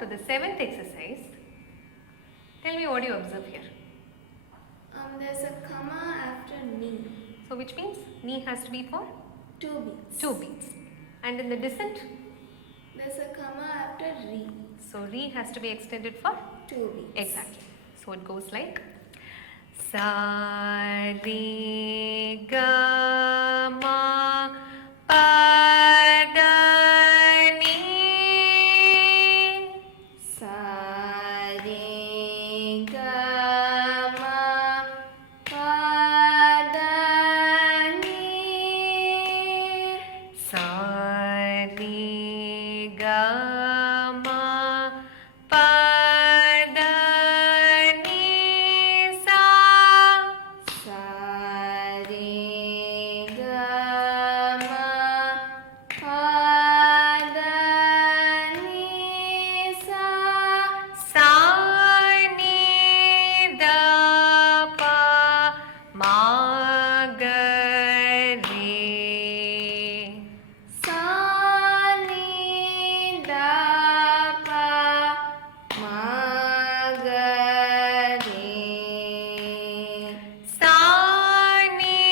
to the 7th exercise. Tell me what you observe here. There's a comma after ni. So which means ni has to be for 2 beats. 2 beats. And in the descent? There's a comma after re. So re has to be extended for 2 beats. Exactly. So it goes like sa re ga ma pa da ni. Sa re ga ma pa da ni. Sa re ga ma pa da ni sa. Sa re ga ma pa da ni sa. Sa ni da pa ma ga re. Sa ni da pa ma ga re. Sa ni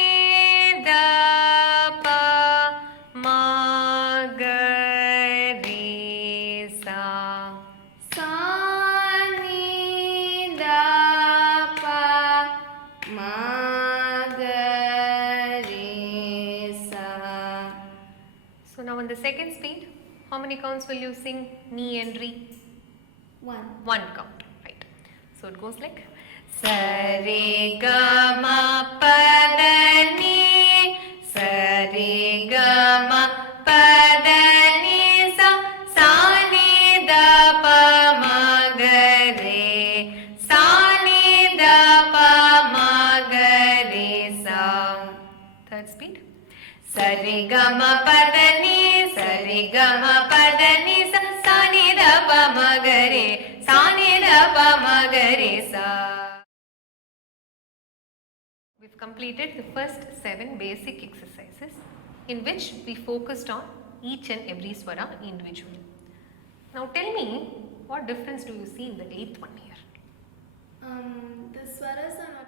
da pa ma ga re sa. Sa ni da pa ma ga re sa. So now in the second speed, how many counts will you sing ni and re? 1. 1 count, right? So it goes like sa re ga ma pa da ni, sa re ga ma pa da ni sa, sa ni da pa ma ga re, sa ni da pa ma ga re sa. Third speed. Sa re ga ma pa da ni, sa re ga ma pa da ni sa, sa ni da pa ma ga re, sa ni da pa ma ga re sa. We've completed the first 7 basic exercises in which we focused on each and every swara individually. Now tell me, what difference do you see in the 8th one here? The swaras are not